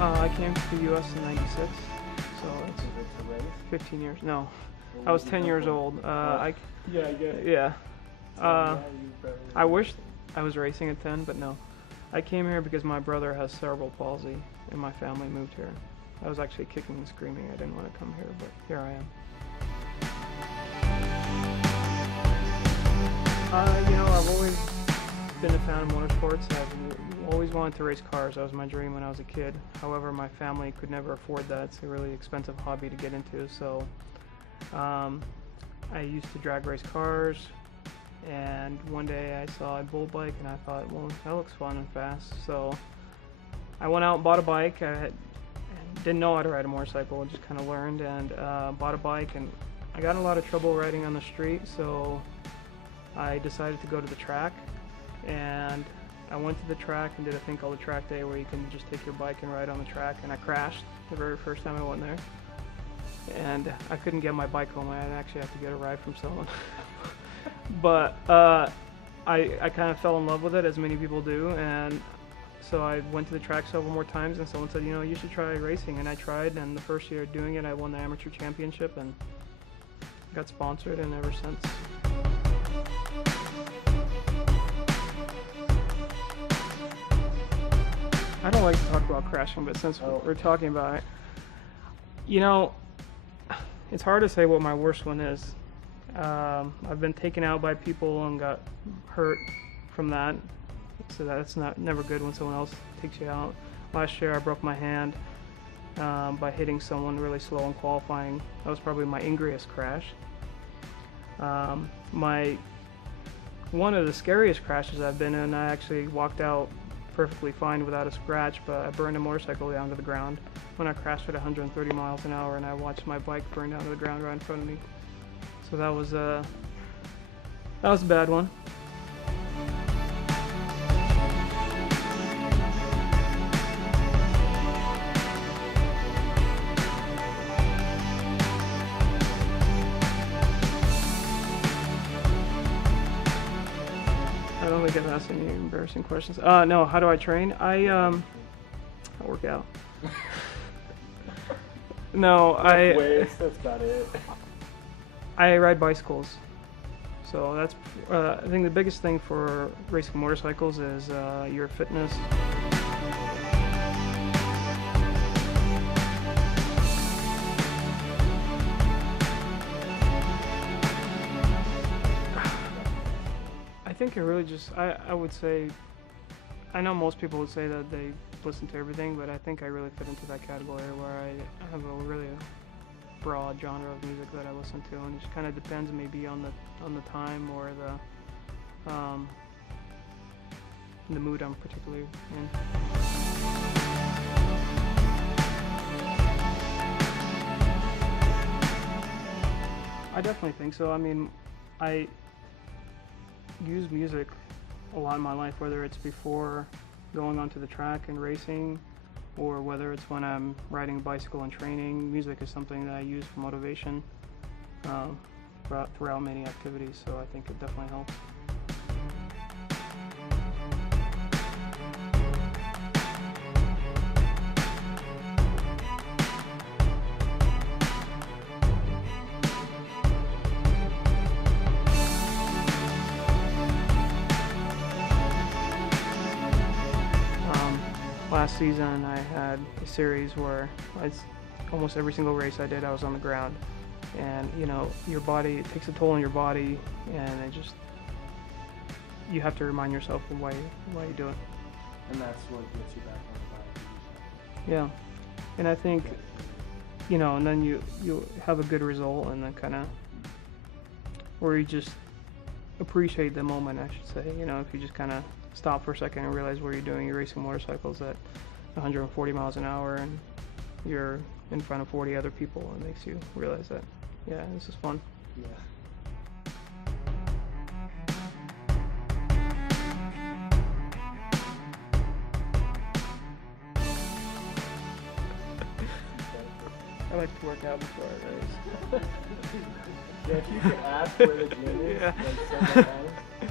I came to the U.S. in '96, so it's Was it to race? 15 years. No, Or I was did you 10 come years from? old. Yeah, I get it. Yeah. So, Uh, yeah, you probably I were wish racing. I was racing at 10, but no. I came here because my brother has cerebral palsy, and my family moved here. I was actually kicking and screaming. I didn't want to come here, but here I am. I've always been a fan of motorsports. I've always wanted to race cars. That was my dream when I was a kid. However, my family could never afford that. It's a really expensive hobby to get into. So I used to drag race cars. And one day I saw a bull bike and I thought, well, that looks fun and fast. So I went out and bought a bike. Didn't know how to ride a motorcycle, just kind of learned and bought a bike. And I got in a lot of trouble riding on the street, so I decided to go to the track. And I went to the track and did a thing called a track day where you can just take your bike and ride on the track. And I crashed the very first time I went there. And I couldn't get my bike home. I actually had to get a ride from someone. But I kind of fell in love with it, as many people do, and so I went to the track several more times, and someone said, you should try racing, and I tried, and the first year doing it, I won the amateur championship, and got sponsored, and ever since. I don't like to talk about crashing, but since we're talking about it, it's hard to say what my worst one is. I've been taken out by people and got hurt from that, so that's never good when someone else takes you out. Last year I broke my hand by hitting someone really slow in qualifying. That was probably my angriest crash. One of the scariest crashes I've been in, I actually walked out perfectly fine without a scratch, but I burned a motorcycle down to the ground when I crashed at 130 miles an hour, and I watched my bike burn down to the ground right in front of me. So that was a bad one. I don't think I've asked any embarrassing questions. No, how do I train? I work out. No, Weights, that's about it. I ride bicycles, so that's I think the biggest thing for racing motorcycles is your fitness. I think it really just, I would say, I know most people would say that they listen to everything, but I think I really fit into that category where I have a really broad genre of music that I listen to, and it just kind of depends maybe on the time or the mood I'm particularly in. I definitely think so. I mean, I use music a lot in my life, whether it's before going onto the track and racing, or whether it's when I'm riding a bicycle and training. Music is something that I use for motivation throughout many activities, so I think it definitely helps. Last season I had a series where almost every single race I did I was on the ground, and your body, it takes a toll on your body, and you have to remind yourself of why you do it. And that's what gets you back on the bike. Yeah, and I think and then you have a good result, and then or you just appreciate the moment, I should say. If you just kind of stop for a second and realize what you're doing. You're racing motorcycles at 140 miles an hour, and you're in front of 40 other people. It makes you realize that, yeah, this is fun. Yeah. I like to work out before I race. Yeah, if you could ask where the gym is, Yeah. like several times.